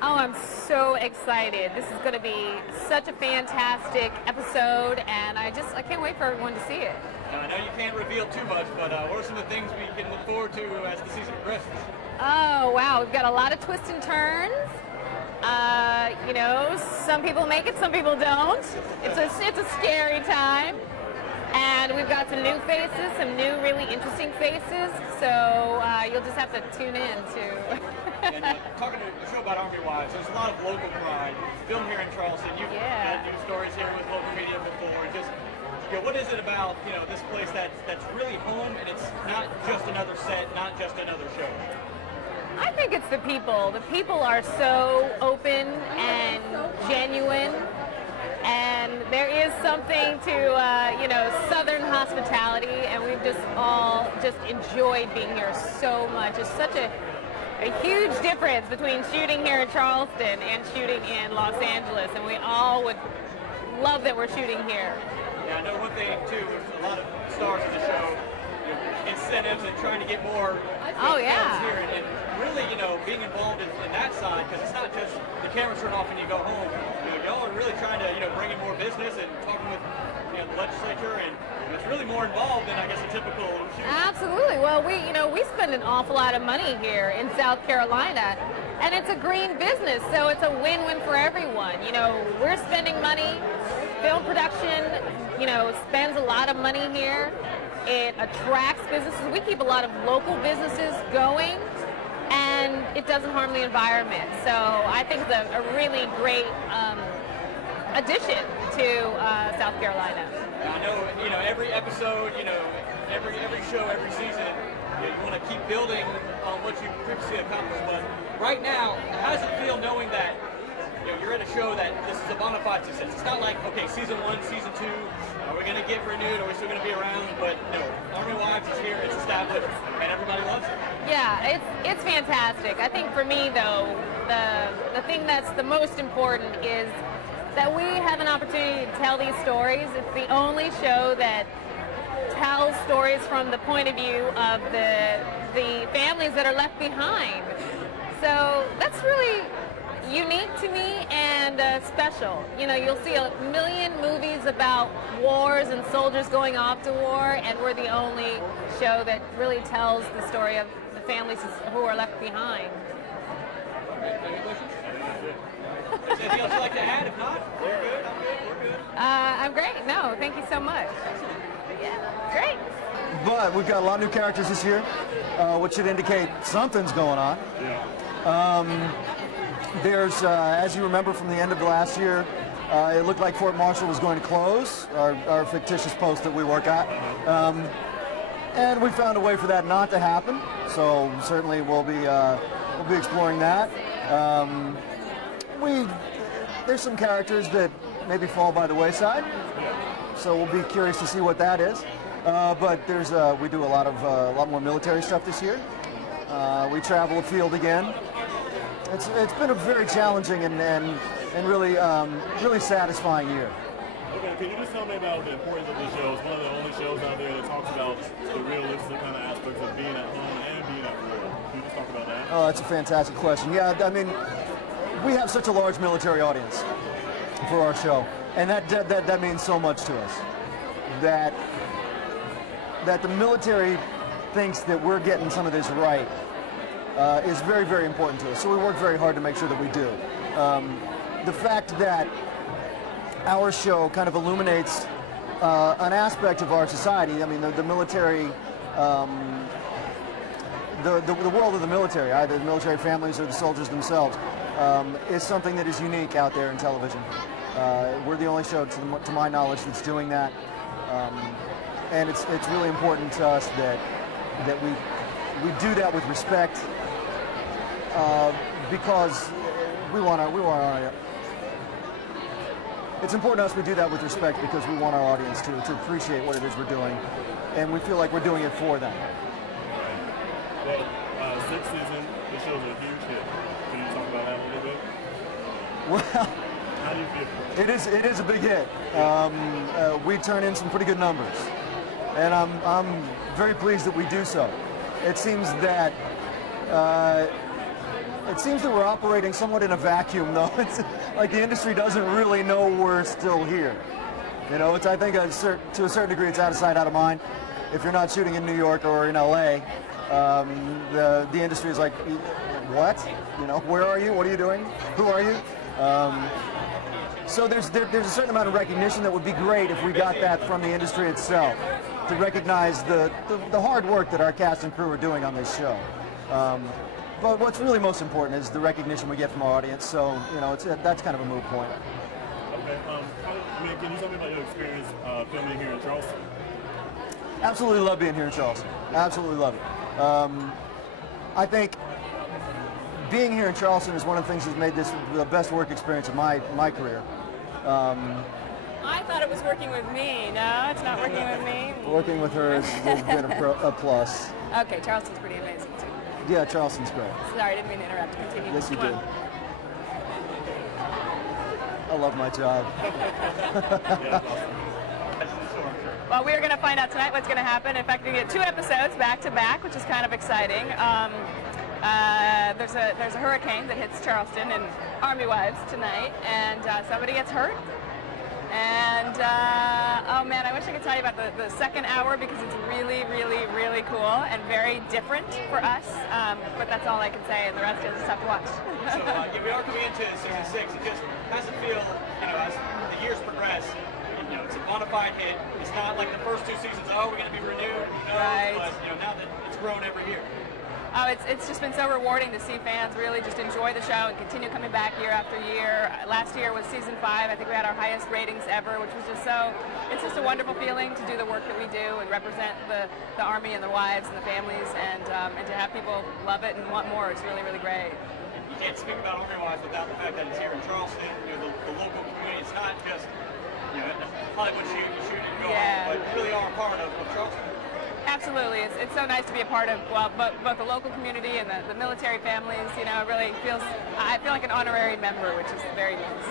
Oh, I'm so excited. This is going to be such a fantastic episode, and I can't wait for everyone to see it. I know you can't reveal too much, but what are some of the things we can look forward to as the season progresses? Oh, wow. We've got a lot of twists and turns. Some people make it, some people don't. It's a scary time. And we've got some new faces, some new really interesting faces. So you'll just have to tune in to. And talking to the show about Army Wives, there's a lot of local pride. Filmed here in Charleston, you've had news stories here with local media before. Just, what is it about this place that's really home, and it's not just another set, not just another show? I think it's the people. The people are so open and genuine, and there is something to Southern hospitality, and we've just all just enjoyed being here so much. It's such a huge difference between shooting here in Charleston and shooting in Los Angeles, and we all would love that we're shooting here. Yeah, I know one thing too, there's a lot of stars in the show, incentives and trying to get more here, and really, being involved in that side, because it's not just the cameras turn off and you go home. Y'all are really trying to, bring in more business and talking with the legislature, and it's really more involved than, I guess, a typical shoot. Absolutely. Well, we spend an awful lot of money here in South Carolina, and it's a green business, so it's a win-win for everyone. We're spending money. Film production, spends a lot of money here. It attracts businesses. We keep a lot of local businesses going, and it doesn't harm the environment. So I think it's a really great addition to South Carolina. I know, every episode, every show, every season, you want to keep building on what you previously accomplished. But right now, how does it feel knowing that you're in a show that this is a bona fide success? It's not like, okay, season 1, season 2, are we going to get renewed? Are we still going to be around? But no, Army Wives is here, it's established, and everybody loves it. Yeah, it's fantastic. I think for me, though, the thing that's the most important is that we have an opportunity to tell these stories. It's the only show that tells stories from the point of view of the families that are left behind. So that's really unique to me and special. You'll see a million movies about wars and soldiers going off to war, and we're the only show that really tells the story of the families who are left behind. Any questions? Is there anything else you'd like to add? If not, we're good. I'm good. We're good. I'm great. No, thank you so much. Yeah, great. But we've got a lot of new characters this year, which should indicate something's going on. There's, as you remember from the end of last year, it looked like Fort Marshall was going to close, our fictitious post that we work at. And we found a way for that not to happen. So certainly we'll be exploring that. There's some characters that maybe fall by the wayside. So we'll be curious to see what that is. But we do a lot more military stuff this year. We travel afield again. It's been a very challenging and really satisfying year. Okay, can you just tell me about the importance of this show? It's one of the only shows out there that talks about the realistic kind of aspects of being at home and being at war. Can you just talk about that? Oh, that's a fantastic question. Yeah, I mean, we have such a large military audience for our show, and that means so much to us. That the military thinks that we're getting some of this right is very, very important to us. So we work very hard to make sure that we do. The fact that our show kind of illuminates an aspect of our society. I mean, the military, the world of the military, either the military families or the soldiers themselves, is something that is unique out there in television. We're the only show, to my knowledge, that's doing that. And it's really important to us that we do that with respect, because we want our it's important to us we do that with respect because we want our audience to appreciate what it is we're doing, and we feel like we're doing it for them. Well, sixth season, the show's a huge hit. Can you talk about that a little bit? Well, how do you feel? It is a big hit. We turn in some pretty good numbers, and I'm very pleased that we do so. It seems that it seems that we're operating somewhat in a vacuum, though. It's like the industry doesn't really know we're still here. You know, I think to a certain degree, it's out of sight, out of mind. If you're not shooting in New York or in LA, the industry is like, what? You know, where are you? What are you doing? Who are you? So there's a certain amount of recognition that would be great if we got that from the industry itself, to recognize the hard work that our cast and crew are doing on this show. But what's really most important is the recognition we get from our audience. So, you know, that's kind of a moot point. Okay. I mean, can you tell me about your experience filming here in Charleston? Absolutely love being here in Charleston. Absolutely love it. I think being here in Charleston is one of the things that's made this the best work experience of my career. I thought it was working with me. No, it's not working with me. Working with her has been a plus. Okay, Charleston's pretty amazing too. Yeah, Charleston's great. Sorry, I didn't mean to interrupt. Continue. Yes, you Come did. on. I love my job. Well, we're going to find out tonight what's going to happen. In fact, we get 2 episodes back to back, which is kind of exciting. There's a hurricane that hits Charleston and Army Wives tonight, and somebody gets hurt. And oh man, I wish I could tell you about the second hour, because it's really, really, really cool and very different for us. But that's all I can say, and the rest is just have to watch. So yeah, we are coming into season 6. It just doesn't feel, you know, as the years progress, you know, it's a bona fide hit. It's not like the first 2 seasons. Oh, we're going to be renewed. No, Right. But you know, now that it's grown every year. Oh, it's just been so rewarding to see fans really just enjoy the show and continue coming back year after year. Last year was season 5. I think we had our highest ratings ever, which was just it's just a wonderful feeling to do the work that we do and represent the Army and the wives and the families, and to have people love it and want more. It's really, really great. You can't speak about Army Wives without the fact that it's here in Charleston. You know, the local community. It's not just, you know, Hollywood shoot and go, Yeah. but really are a part of Charleston. Absolutely. It's so nice to be a part of, well, both the local community and the military families. You know, it really I feel like an honorary member, which is very nice.